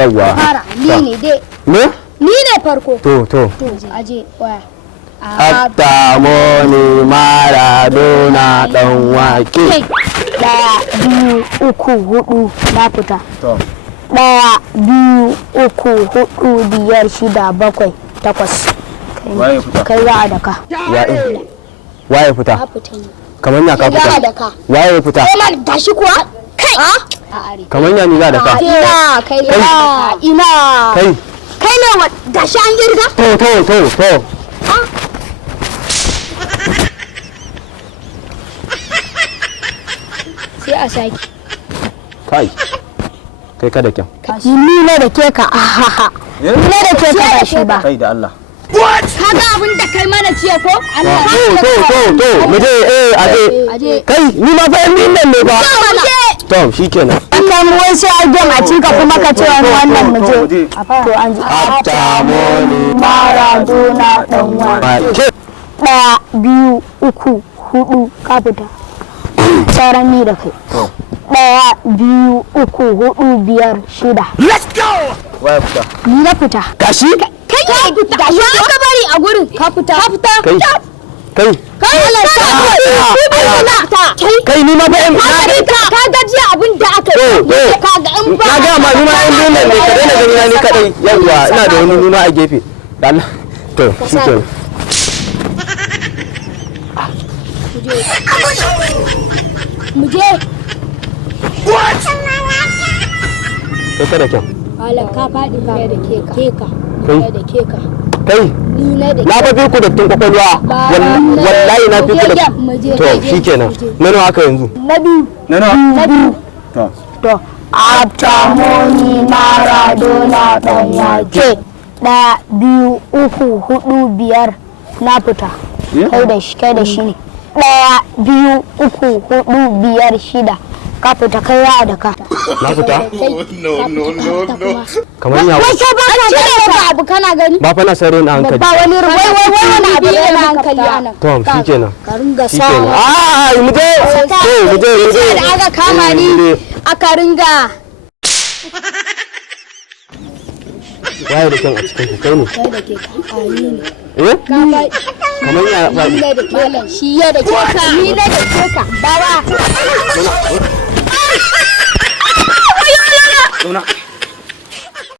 yawa fara ni ne dai ni ne farko to aje waya Abdamoni Maradona dan wake 1 2 3 4 na fita 1 2 3 4 5 6 7 8 kai za a daka waye fita kamar ya ka fita waye fita kai gashi kuwa kai kamar ya ni za da ka ina kai ne gashi an girga to sai a saki kai ka da kyan ni ne da ke ka ni ne da ke ka ba shi ba kai da Allah kaga abin da kai mana ciye ko Allah to mu je aje kai ni ma fa yan nan ne ba to shikenan kan wai sai a gem a cika kuma ka ce wannan mu je to an ji Abdamoni Maradona dan wake 1 2 3 4 ka fita sauran ni da kai 1 2 3 4 5 6 let's go waye fita ni na fita gashi kai fita ya ka bari a gurin ka fita kai Allah kai ni ma ba in ka gaji abin da aka yi ka ga in ba ka ga ma ni ma in dole ne ka daina gani ni kadai yawa ina da wani nuna a gefe dan to shikenan mu je what kai da kyan Allah ka fadi kai da keka kai na ba fi ku da tun kwakwalwa wallahi na fi ku da to shikenan nano haka yanzu na biyu to Abdamoni Maradona dan wake 1 2 3 4 5 na fita kai da shi ne 1 2 3 4 5 6 ka fita kai ya da ka na fita kamar ya wace ba ka ga abu kana gani ba fa na sai ran hankali ba wani wani abu yana hankali anan to shikenan ka ringa sa mu je da aka kama ni aka ringa waye da kyan a cikin ku kai ne da ke ayi ne kamar ya ba ni da ke shi ya da ke ni da ke ka baba Zauna.